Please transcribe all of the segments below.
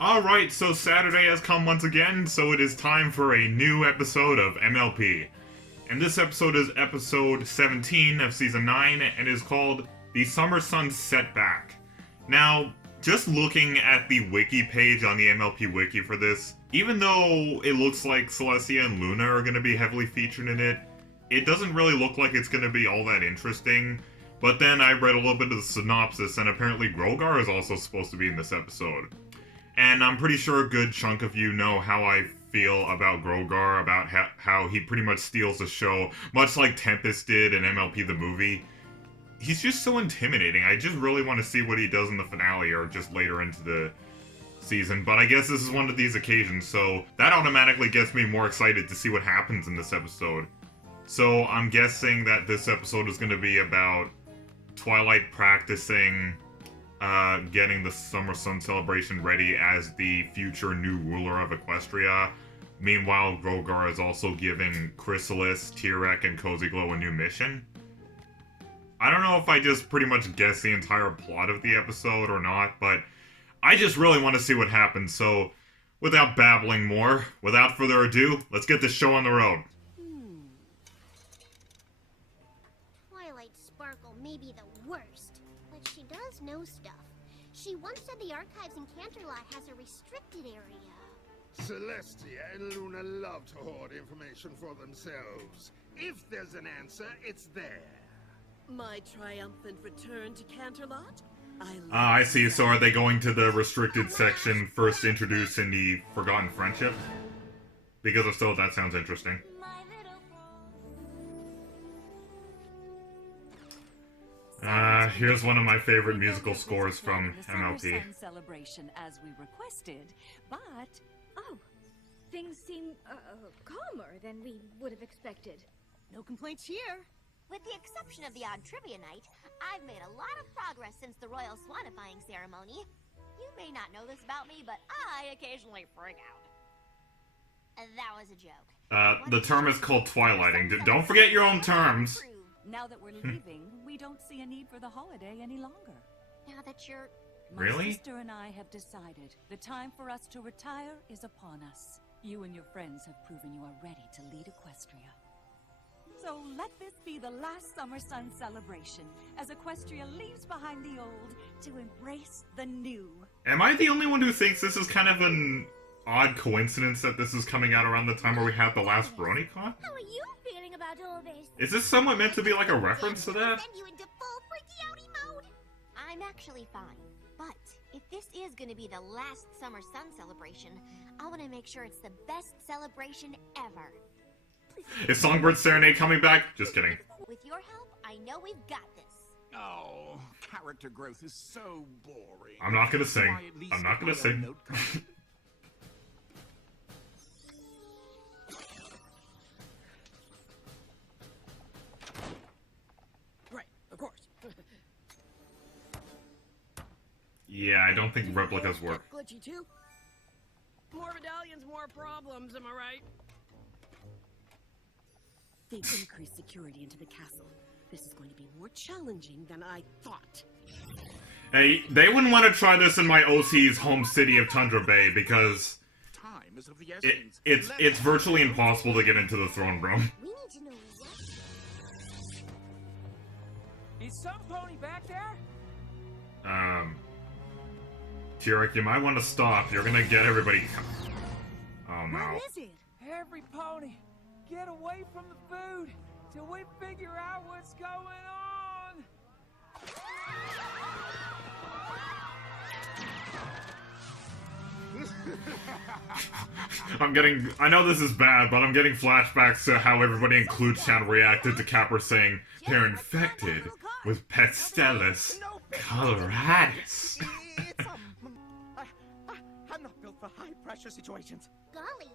Alright, so Saturday has come once again, so it is time for a new episode of MLP. And this episode is episode 17 of season 9, and is called The Summer Sun Setback. Now, just looking at the wiki page on the MLP wiki for this, even though it looks like Celestia and Luna are going to be heavily featured in it, it doesn't really look like it's going to be all that interesting. But then I read a little bit of the synopsis, and apparently Grogar is also supposed to be in this episode. And I'm pretty sure a good chunk of you know how I feel about Grogar, about how he pretty much steals the show, much like Tempest did in MLP the movie. He's just so intimidating. I just really want to see what he does in the finale or just later into the season. But I guess this is one of these occasions, so that automatically gets me more excited to see what happens in this episode. So I'm guessing that this episode is going to be about Twilight practicing getting the Summer Sun celebration ready as the future new ruler of Equestria. Meanwhile, Grogar is also giving Chrysalis, Tyrek, and Cozy Glow a new mission. I don't know if I just pretty much guessed the entire plot of the episode or not, but I just really want to see what happens, so without babbling more, without further ado, let's get this show on the road. Twilight Sparkle may be the worst, but she does know stuff. She once said the archives in Canterlot has a restricted area. Celestia and Luna love to hoard information for themselves. If there's an answer, it's there. My triumphant return to Canterlot? I see. So are they going to the restricted section first introduced in the Forgotten Friendship? Because if so, that sounds interesting. Here's one of my favorite musical scores from MLP. Summer Sun celebration as we requested, but Things seem calmer than we would have expected. No complaints here. With the exception of the odd trivia night, I've made a lot of progress since the royal swanifying ceremony. You may not know this about me, but I occasionally freak out. That was a joke. The term is called twilighting. Don't forget your own terms. now that we're leaving, we don't see a need for the holiday any longer. Now that you're... Really? My sister and I have decided the time for us to retire is upon us. You and your friends have proven you are ready to lead Equestria. So let this be the last Summer Sun celebration, as Equestria leaves behind the old to embrace the new. Am I the only one who thinks this is kind of an odd coincidence that this is coming out around the time where we had the last BronyCon? How are you feeling about all this? Is this somewhat meant to be like a reference to that? Send you into full freaky outy mode. I'm actually fine, but if this is going to be the last Summer Sun celebration, I want to make sure it's the best celebration ever. Is Songbird Serenade coming back? Just kidding. With your help, I know we've got this. Oh, character growth is so boring. I'm not gonna sing. Why, at least I'm not gonna a sing. note card? Right, of course. Yeah, I don't think replicas work. Glitchy too. More medallions, more problems, am I right? They've increased security into the castle. This is going to be more challenging than I thought. Hey, they wouldn't want to try this in my OC's home city of Tundra Bay because Time is of the essence. it's virtually impossible to get into the throne room. We need to know what... Is some pony back there? Tyrek, you might want to stop. You're gonna get everybody... Oh no. Where is it? Every pony, get away from the food till we figure out what's going on. I know this is bad, but I'm getting flashbacks to how everybody in Clutown reacted to Capra saying they're infected with Petstellus coloratus. I'm not built for high-pressure situations. Golly.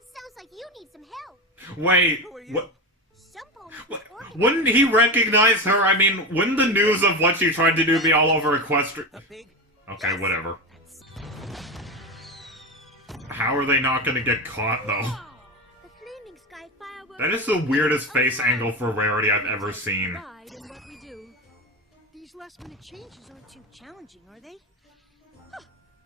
Sounds like you need some help. Wait, what? Some ponies organize- Wouldn't he recognize her? I mean, wouldn't the news of what she tried to do be all over Equestria? Okay, whatever. How are they not gonna get caught, though? The flaming sky fireworks. That is the weirdest face angle for Rarity I've ever seen. Pride in what we do. These last-minute changes aren't too challenging, are they?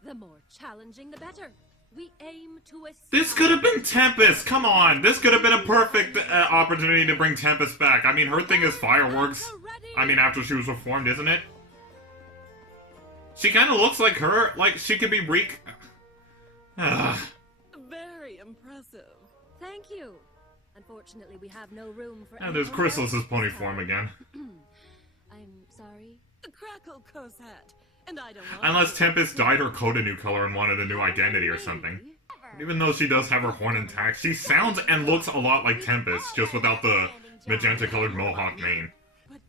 The The more challenging, the better. We aim to This could have been Tempest! Come on! This could have been a perfect opportunity to bring Tempest back. I mean, her thing is fireworks. I mean, after she was reformed, isn't it? She kind of looks like her. Like, she could be Very impressive. Thank you. Unfortunately, we have no room for. And there's Chrysalis's pony form again. I'm sorry. Crackle Cosette. And I don't want Unless Tempest dyed her coat a new color and wanted a new identity or something. Even though she does have her horn intact, she sounds and looks a lot like Tempest, just without the magenta-colored mohawk mane. But,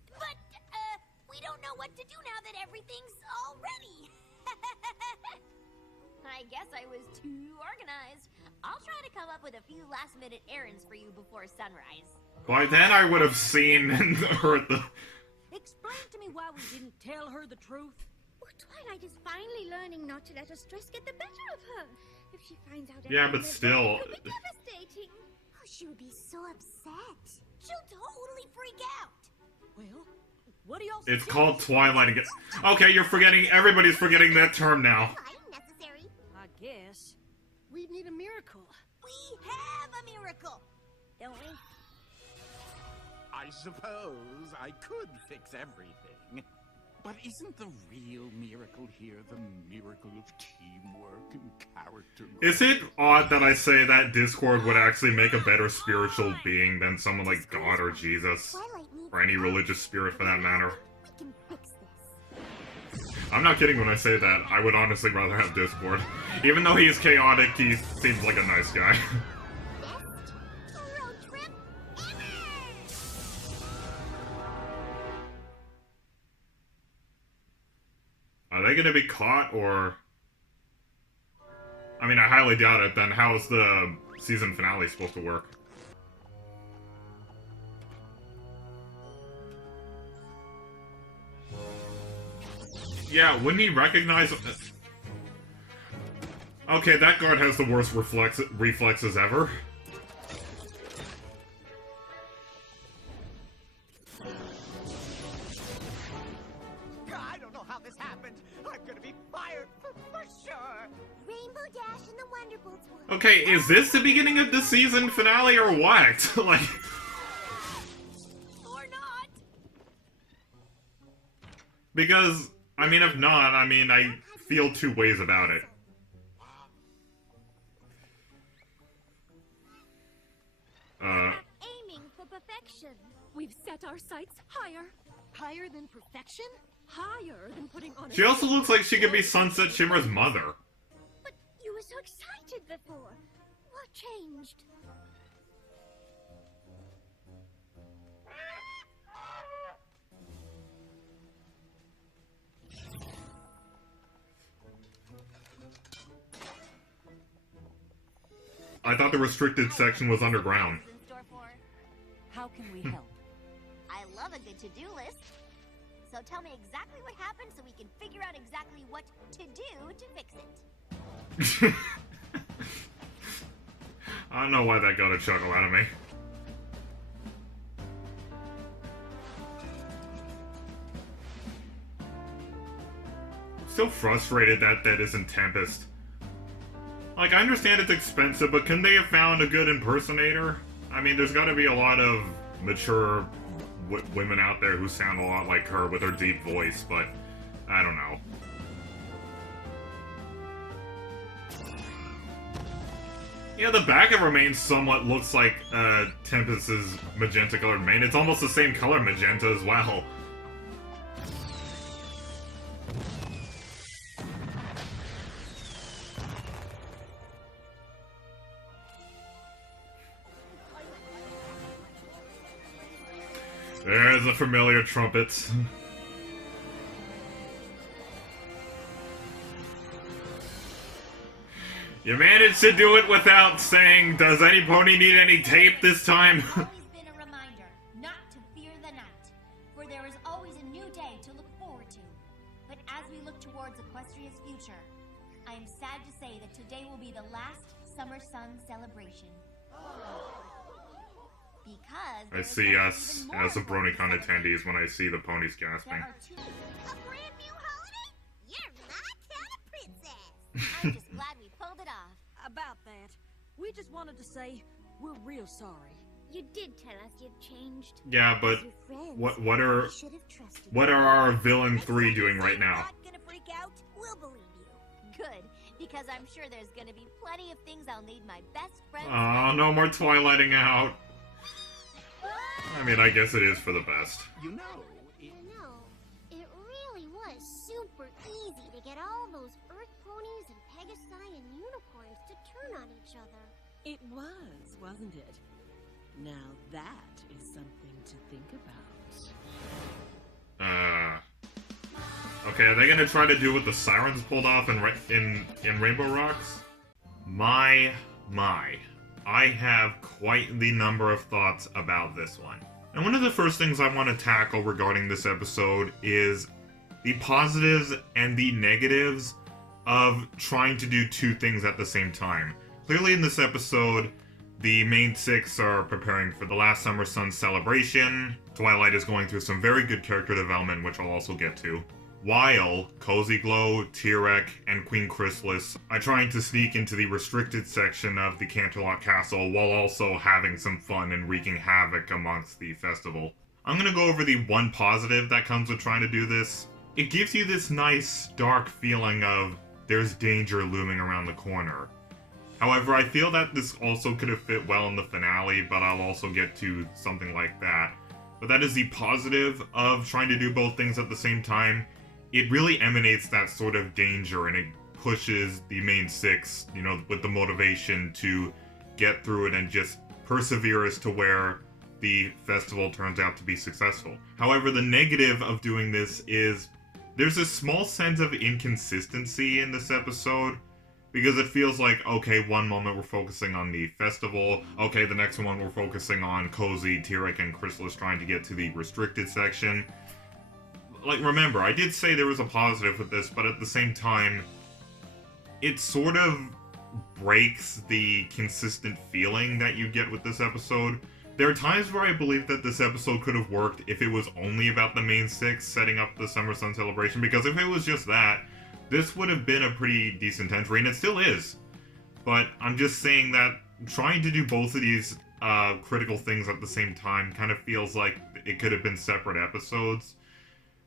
we don't know what to do now that everything's all ready. I guess I was too organized. I'll try to come up with a few last-minute errands for you before sunrise. By then I would have seen and heard the... Explain to me why we didn't tell her the truth. Well, Twilight is finally learning not to let her stress get the better of her. If she finds out Yeah, but everything still... it could be devastating. Oh, she would be so upset. She'll totally freak out. Well, what do y'all It's suggest? called Twilight again. Okay, you're forgetting... Everybody's forgetting that term now. Fine, necessary. I guess we'd need a miracle. We have a miracle, don't we? I suppose I could fix everything. But isn't the real miracle here the miracle of teamwork and character growth? Is it odd that I say that Discord would actually make a better spiritual being than someone like God or Jesus? Twilight needs Or any religious spirit for that matter? We can fix this. I'm not kidding when I say that. I would honestly rather have Discord. Even though he is chaotic, he seems like a nice guy. Best road trip ever! Are they gonna be caught, or... I mean, I highly doubt it. Then how is the season finale supposed to work? Yeah, wouldn't he recognize... Okay, that guard has the worst reflexes ever. I don't know how this happened. I'm gonna be fired for sure. Rainbow Dash and the Wonderbolts will... Okay, is this the beginning of the season finale or what? Like... Or not! Because, I mean, if not, I mean, I feel two ways about it. Aiming for perfection. We've set our sights higher. Higher than perfection? Higher than putting on a... She also looks like she could be Sunset Shimmer's mother. But you were so excited before. What changed? I thought the restricted section was underground. In store for... How can we help? I love a good to-do list. So tell me exactly what happened so we can figure out exactly what to do to fix it. I don't know why that got a chuckle out of me. Still frustrated that that isn't Tempest. Like, I understand it's expensive, but couldn't they have found a good impersonator? I mean, there's gotta be a lot of mature women out there who sound a lot like her with her deep voice, but I don't know. Yeah, the back of her mane somewhat looks like Tempest's magenta-colored mane. It's almost the same color magenta as well. There's the familiar trumpets. You managed to do it without saying, "Does any pony need any tape this time?" Always been a reminder not to fear the night, for there is always a new day to look forward to. But as we look towards Equestria's future, I am sad to say that today will be the last Summer Sun celebration. Because I see us as a BronyCon attendees when I see the ponies gasping. there are two... A brand new holiday? You're my kind of princess! I'm just glad we pulled it off. About that, we just wanted to say we're real sorry. You did tell us you'd changed. Yeah, but As your friends, what are we should have trusted what you. are our villain 3 doing right now? Not gonna freak out? We'll believe you. Good, because I'm sure there's gonna be plenty of things I'll need my best friends. Oh, no more twilighting out. I mean, I guess it is for the best. You know, It really was super easy to get all those Earth ponies and Pegasi and unicorns to turn on each other. It was, wasn't it? Now that is something to think about. Okay, are they gonna try to do what the Sirens pulled off in Rainbow Rocks? My. I have quite the number of thoughts about this one. And one of the first things I want to tackle regarding this episode is the positives and the negatives of trying to do 2 things at the same time. Clearly in this episode, the main 6 are preparing for the last Summer Sun celebration. Twilight is going through some very good character development, which I'll also get to. While Cozy Glow, Tirek, and Queen Chrysalis are trying to sneak into the restricted section of the Canterlot Castle while also having some fun and wreaking havoc amongst the festival. I'm gonna go over the one positive that comes with trying to do this. It gives you this nice, dark feeling of there's danger looming around the corner. However, I feel that this also could have fit well in the finale, but I'll also get to something like that. But that is the positive of trying to do both things at the same time. It really emanates that sort of danger, and it pushes the main 6, you know, with the motivation to get through it and just persevere as to where the festival turns out to be successful. However, the negative of doing this is there's a small sense of inconsistency in this episode, because it feels like, okay, one moment we're focusing on the festival, okay, the next one we're focusing on Cozy, Tirek, and Chrysalis trying to get to the restricted section. Like, remember, I did say there was a positive with this, but at the same time, it sort of breaks the consistent feeling that you get with this episode. There are times where I believe that this episode could have worked if it was only about the main 6 setting up the Summer Sun celebration, because if it was just that, this would have been a pretty decent entry, and it still is. But I'm just saying that trying to do both of these critical things at the same time kind of feels like it could have been separate episodes.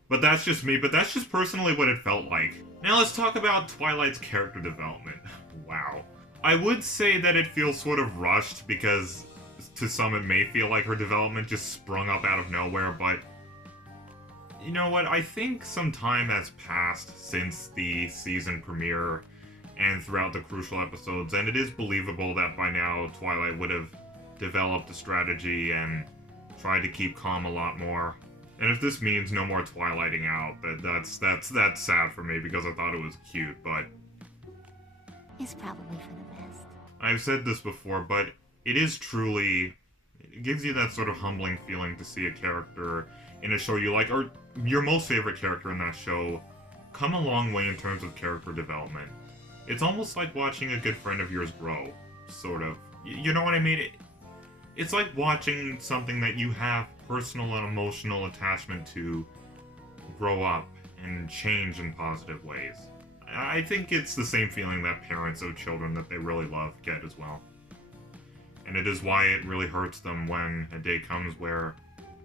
But that's just me, but that's just personally what it felt like. Now let's talk about Twilight's character development. Wow. I would say that it feels sort of rushed, because to some it may feel like her development just sprung up out of nowhere, but you know what, I think some time has passed since the season premiere and throughout the crucial episodes, and it is believable that by now Twilight would have developed a strategy and tried to keep calm a lot more. And if this means no more twilighting out, that's sad for me, because I thought it was cute, but It's probably for the best. I've said this before, but it is truly, it gives you that sort of humbling feeling to see a character in a show you like, or your most favorite character in that show, come a long way in terms of character development. It's almost like watching a good friend of yours grow, sort of. You know what I mean? It's like watching something that you have personal and emotional attachment to grow up and change in positive ways. I think it's the same feeling that parents of children that they really love get as well. And it is why it really hurts them when a day comes where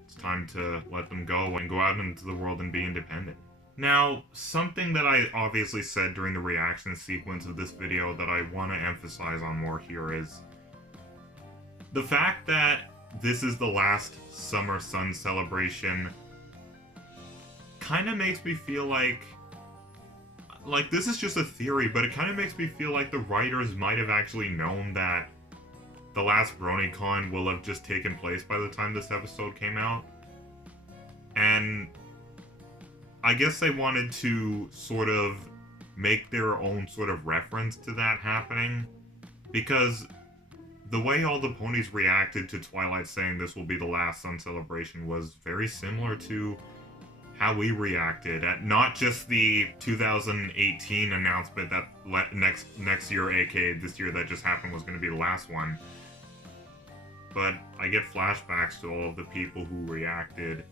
it's time to let them go and go out into the world and be independent. Now, something that I obviously said during the reaction sequence of this video that I want to emphasize on more here is the fact that this is the last Summer Sun celebration kind of makes me feel like this is just a theory, but it kind of makes me feel like the writers might have actually known that the last BronyCon will have just taken place by the time this episode came out. And I guess they wanted to sort of make their own sort of reference to that happening, because the way all the ponies reacted to Twilight saying this will be the last Sun celebration was very similar to how we reacted at not just the 2018 announcement that next year, aka this year that just happened, was going to be the last one, but I get flashbacks to all of the people who reacted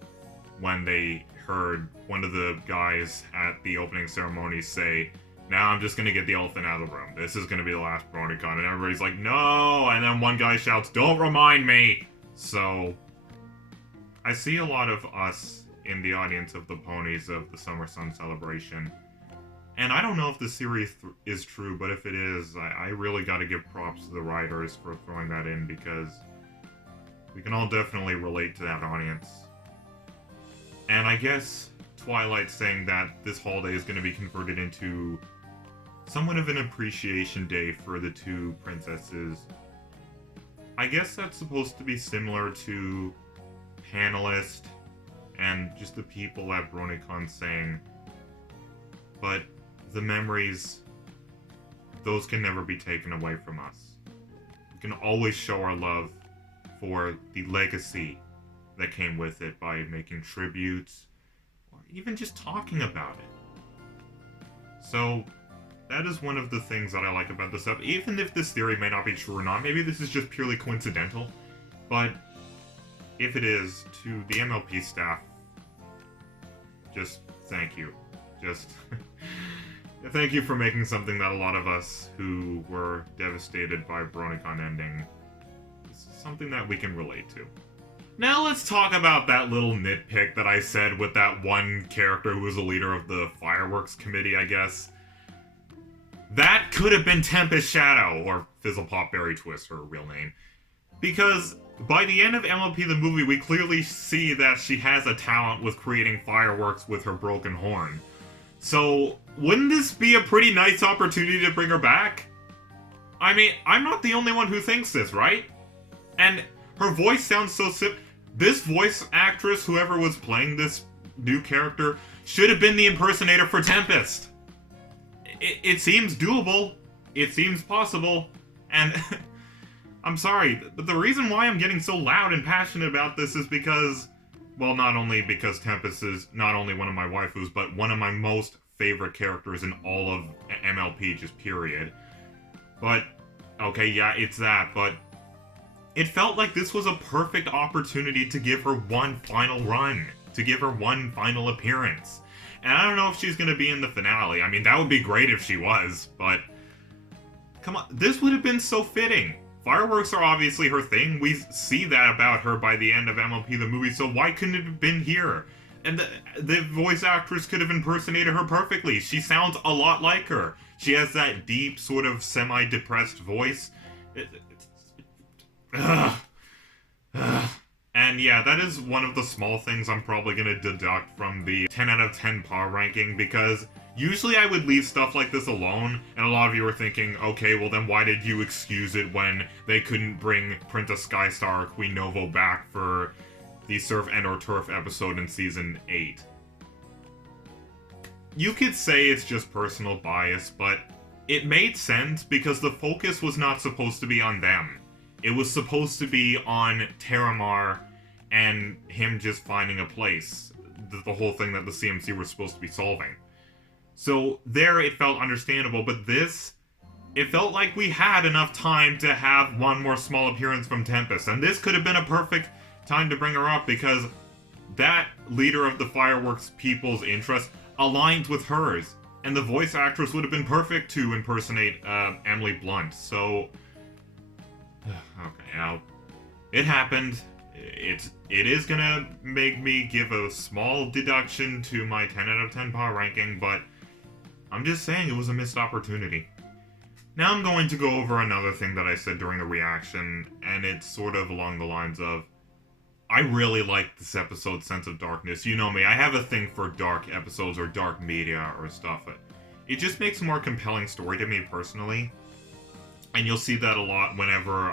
when they heard one of the guys at the opening ceremony say, now I'm just gonna get the elephant out of the room. This is gonna be the last BronyCon, and everybody's like, no! And then one guy shouts, don't remind me! So, I see a lot of us in the audience of the ponies of the Summer Sun celebration. And I don't know if the series is true, but if it is, I really gotta give props to the writers for throwing that in, because we can all definitely relate to that audience. And I guess Twilight's saying that this holiday is going to be converted into somewhat of an appreciation day for the two princesses. I guess that's supposed to be similar to Panelist and just the people at BronyCon saying, but the memories, those can never be taken away from us. We can always show our love for the legacy that came with it by making tributes, or even just talking about it. So, that is one of the things that I like about this stuff. Even if this theory may not be true or not, maybe this is just purely coincidental, but if it is, to the MLP staff, just thank you. Just thank you for making something that a lot of us who were devastated by BronyCon ending, something that we can relate to. Now let's talk about that little nitpick that I said with that one character who was the leader of the fireworks committee, I guess. That could have been Tempest Shadow, or Fizzlepop Berry Twist, her real name. Because by the end of MLP the movie, we clearly see that she has a talent with creating fireworks with her broken horn. So, wouldn't this be a pretty nice opportunity to bring her back? I mean, I'm not the only one who thinks this, right? And her voice sounds so this voice actress, whoever was playing this new character, should have been the impersonator for Tempest. It seems doable. It seems possible. And I'm sorry, but the reason why I'm getting so loud and passionate about this is because, well, not only because Tempest is not only one of my waifus, but one of my most favorite characters in all of MLP, just period. But, okay, yeah, it's that, but it felt like this was a perfect opportunity to give her one final run, to give her one final appearance. And I don't know if she's going to be in the finale. I mean, that would be great if she was, but come on, this would have been so fitting. Fireworks are obviously her thing. We see that about her by the end of MLP the movie, so why couldn't it have been here? And the voice actress could have impersonated her perfectly. She sounds a lot like her. She has that deep, sort of semi-depressed voice. And yeah, that is one of the small things I'm probably going to deduct from the 10 out of 10 power ranking, because usually I would leave stuff like this alone, and a lot of you are thinking, okay, well then why did you excuse it when they couldn't bring Princess Skystar or Queen Novo back for the Surf and or Turf episode in Season 8? You could say it's just personal bias, but it made sense because the focus was not supposed to be on them. It was supposed to be on Terramar and him just finding a place. The whole thing that the CMC was supposed to be solving. So there it felt understandable, but this, it felt like we had enough time to have one more small appearance from Tempest. And this could have been a perfect time to bring her up, because that leader of the fireworks people's interest aligned with hers. And the voice actress would have been perfect to impersonate Emily Blunt. So, okay, now, it happened. It is gonna make me give a small deduction to my 10 out of 10 power ranking, but I'm just saying it was a missed opportunity. Now I'm going to go over another thing that I said during the reaction, and it's sort of along the lines of, I really like this episode's sense of darkness. You know me, I have a thing for dark episodes or dark media or stuff. It just makes a more compelling story to me personally. And you'll see that a lot whenever,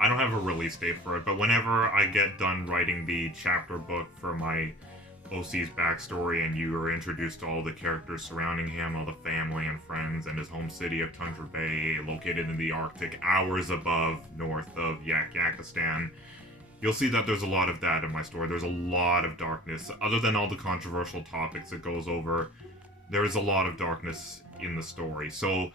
I don't have a release date for it, but whenever I get done writing the chapter book for my OC's backstory and you are introduced to all the characters surrounding him, all the family and friends, and his home city of Tundra Bay, located in the Arctic, hours above north of Yakistan, you'll see that there's a lot of that in my story. There's a lot of darkness. Other than all the controversial topics it goes over, there's a lot of darkness in the story. So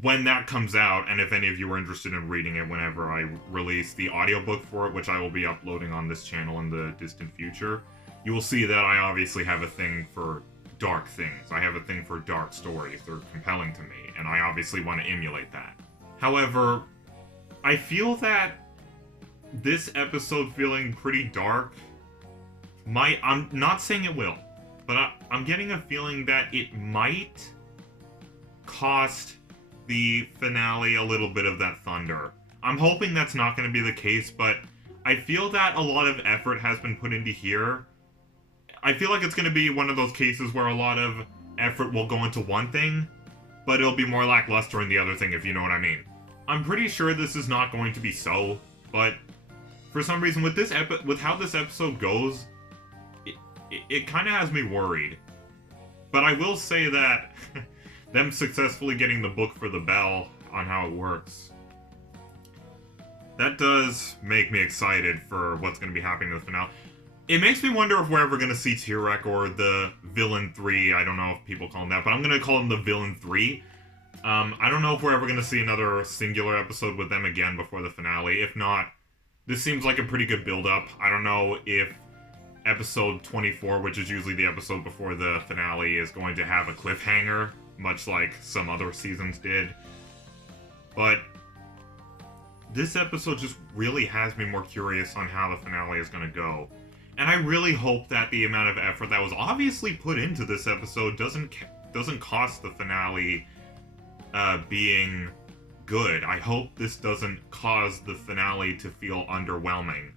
when that comes out, and if any of you are interested in reading it whenever I release the audiobook for it, which I will be uploading on this channel in the distant future, you will see that I obviously have a thing for dark things. I have a thing for dark stories. They're compelling to me, and I obviously want to emulate that. However, I feel that this episode feeling pretty dark I'm not saying it will, but I'm getting a feeling that it might cost the finale a little bit of that thunder. I'm hoping that's not going to be the case, but I feel that a lot of effort has been put into here. I feel like it's going to be one of those cases where a lot of effort will go into one thing, but it'll be more lackluster in the other thing, if you know what I mean. I'm pretty sure this is not going to be so, but for some reason with how this episode goes, it kind of has me worried. But I will say that them successfully getting the book for the bell on how it works, that does make me excited for what's going to be happening in the finale. It makes me wonder if we're ever going to see Tyrek or the Villain 3. I don't know if people call him that, but I'm going to call him the Villain 3. I don't know if we're ever going to see another singular episode with them again before the finale. If not, this seems like a pretty good build-up. I don't know if episode 24, which is usually the episode before the finale, is going to have a cliffhanger, much like some other seasons did. But this episode just really has me more curious on how the finale is going to go. And I really hope that the amount of effort that was obviously put into this episode doesn't cost the finale being good. I hope this doesn't cause the finale to feel underwhelming.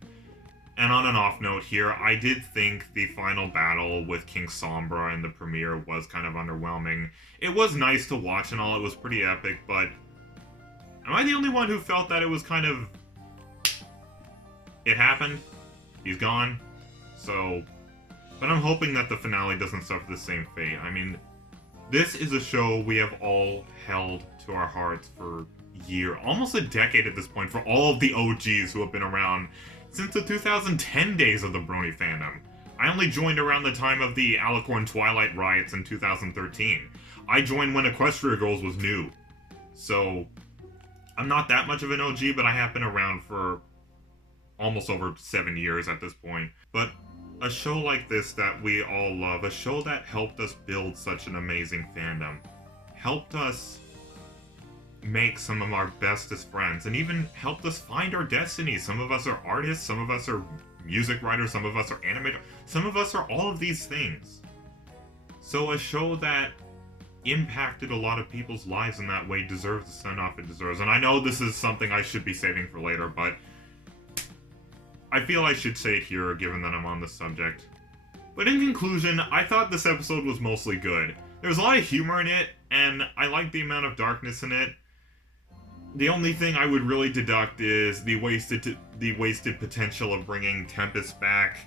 And on an off note here, I did think the final battle with King Sombra in the premiere was kind of underwhelming. It was nice to watch and all, it was pretty epic, but am I the only one who felt that it was kind of... It happened, he's gone, so... But I'm hoping that the finale doesn't suffer the same fate. I mean, this is a show we have all held to our hearts for almost a decade at this point, for all of the OGs who have been around since the 2010 days of the Brony fandom. I only joined around the time of the Alicorn Twilight riots in 2013. I joined when Equestria Girls was new. So, I'm not that much of an OG, but I have been around for almost over 7 years at this point. But a show like this that we all love, a show that helped us build such an amazing fandom, helped us make some of our bestest friends, and even helped us find our destiny. Some of us are artists, some of us are music writers, some of us are animators, some of us are all of these things. So a show that impacted a lot of people's lives in that way deserves the send-off it deserves. And I know this is something I should be saving for later, but I feel I should say it here, given that I'm on the subject. But in conclusion, I thought this episode was mostly good. There was a lot of humor in it, and I liked the amount of darkness in it. The only thing I would really deduct is the wasted potential of bringing Tempest back,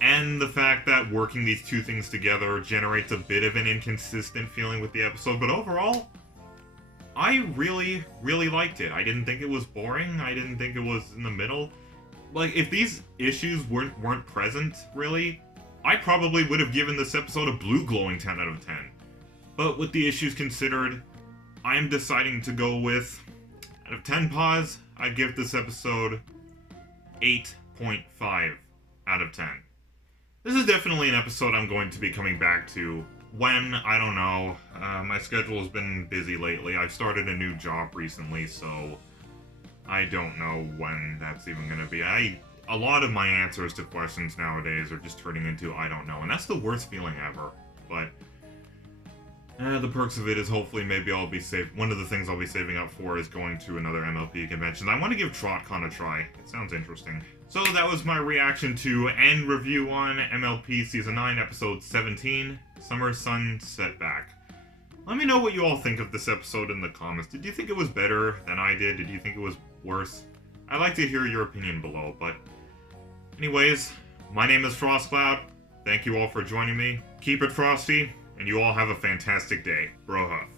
and the fact that working these two things together generates a bit of an inconsistent feeling with the episode. But overall, I really, really liked it. I didn't think it was boring. I didn't think it was in the middle. Like, if these issues weren't present, really, I probably would have given this episode a blue glowing 10 out of 10. But with the issues considered, I am deciding to go with, out of 10 paws, I'd give this episode 8.5 out of 10. This is definitely an episode I'm going to be coming back to when, I don't know. My schedule has been busy lately. I've started a new job recently, so I don't know when that's even going to be. A lot of my answers to questions nowadays are just turning into I don't know, and that's the worst feeling ever. But the perks of it is hopefully maybe I'll be saved. One of the things I'll be saving up for is going to another MLP convention. I want to give TrotCon a try. It sounds interesting. So that was my reaction to and review on MLP Season 9, Episode 17, Summer Sun Setback. Let me know what you all think of this episode in the comments. Did you think it was better than I did? Did you think it was worse? I'd like to hear your opinion below, but anyways, my name is FrostCloud. Thank you all for joining me. Keep it frosty, and you all have a fantastic day. Brohuff.